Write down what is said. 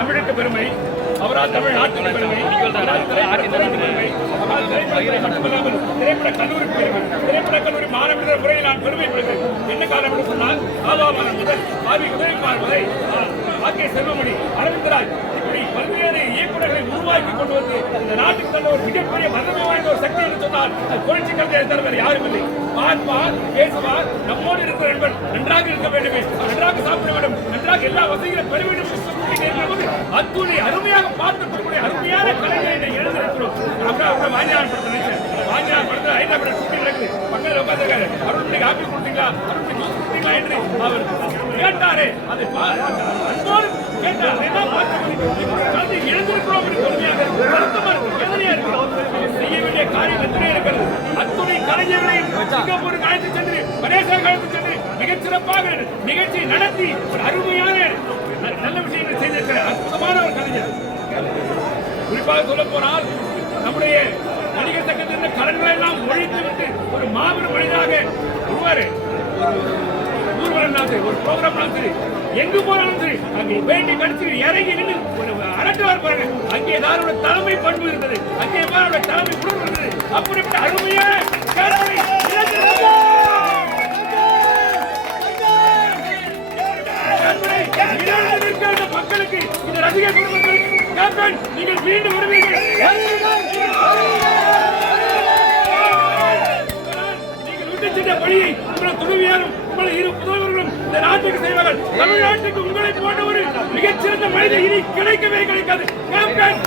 தமிழுக்கு பெருமை அவரால் தமிழ் நாட்டுக்கு பெருமை. அவரால் திரைப்படத்துறைக்கு மட்டுமல்லாமல் திரைப்பட கல்லூரி பெருமை. திரைப்பட கல்லூரி மாணவர்கள் முறையில் நான் பெருமைப்படுகிறேன். என்ன காரணம் என்று சொன்னால் ஆபாமன் முதல் ஆவி உதயகுமார் வரை ஆகே செல்வமணி அரவிந்தராஜ் இப்படி பல்வேறு இயக்குநர்களை உருவாக்கி கொண்டு வந்து இந்த நாட்டுக்கு தந்த ஒரு மிகப்பெரிய வல்லமை வாய்ந்த ஒரு சக்தி என்று சொன்னால் அது புரட்சி கவிதை தவிர யாரும் இல்லை. பார்ப்பார் பேசுவார் நம்மோடு இருக்கிற நண்பன் நன்றாக இருக்க வேண்டுமே. நன்றாக சாப்பிட வேண்டும். நன்றாக எல்லா வசதிகளும் பெற வேண்டும் என்று சொல்லி இருக்கிற போது அத்துணை அருமையாக பார்க்கக்கூடிய அருமையான கலைஞரை எழுந்திருக்கிறோம். அப்புறம் அப்புறம் வாங்கினார் படத்தை நினைச்சேன் வாங்கினார் படத்தை ஹைதராபாத் சுற்றி நடக்குது பக்கத்தில் உட்காந்துருக்காரு அருண்மணிக்கு காப்பி கொடுத்தீங்களா? அருண்மணி ஜூஸ் கொடுத்தீங்களா என்று அவர் கேட்டாரே. அதை அன்போடு கேட்டார். அதைதான் பார்த்து கலந்து எழுந்திருக்கிறோம் என்று பொறுமையாக இருக்கு. வருத்தமா இருக்கு. வேதனையா இருக்கு. செய்ய வேண்டிய காரியம் எத்தனை இருக்கிறது? அத்துணை கலைஞர்களையும் சிங்கப்பூருக்கு அழைத்து சென்று மலேசியாவுக்கு அழைத்து சென்று மிகச்சிறப்பாக நிகழ்ச்சி நடத்தி ஒரு அருமையான குறிப்பாக சொல்ல போனால் நம்முடைய நடிகர் சங்கத்தின் கடன்களை எல்லாம் ஒழித்து விட்டு ஒரு மாபெரும் மனிதனாக ஒருவர் ஒரு ஊர்வலம் சரி ஒரு ப்ரோக்ராம் சரி எங்கு போனாலும் சரி அங்கே வேண்டி கடிச்சு இறங்கி நின்று அரட்டுவார் பாருங்க அங்கே ஏதாவது தலைமை பண்பு இருந்தது. அங்கே ஏதாவது தலைமை குடும்பம் இருந்தது. அப்படிப்பட்ட அருமையான கேரளை இளைஞர்கள் மக்களுக்கு இந்த ரசிகர் குடும்பங்களுக்கு கேப்டன் நீங்கள் மீண்டும் வருவீர்கள். நீங்கள் விட்டு சென்ற பணியை உங்களை துணைவியாரும் உங்களை இரு புதல்வர்களும் இந்த நாட்டுக்கு செய்வார்கள். தமிழ்நாட்டுக்கு உங்களை போன்ற ஒரு மிகச்சிறந்த மனித இனி கிடைக்கவே கிடைக்காது. கேப்டன்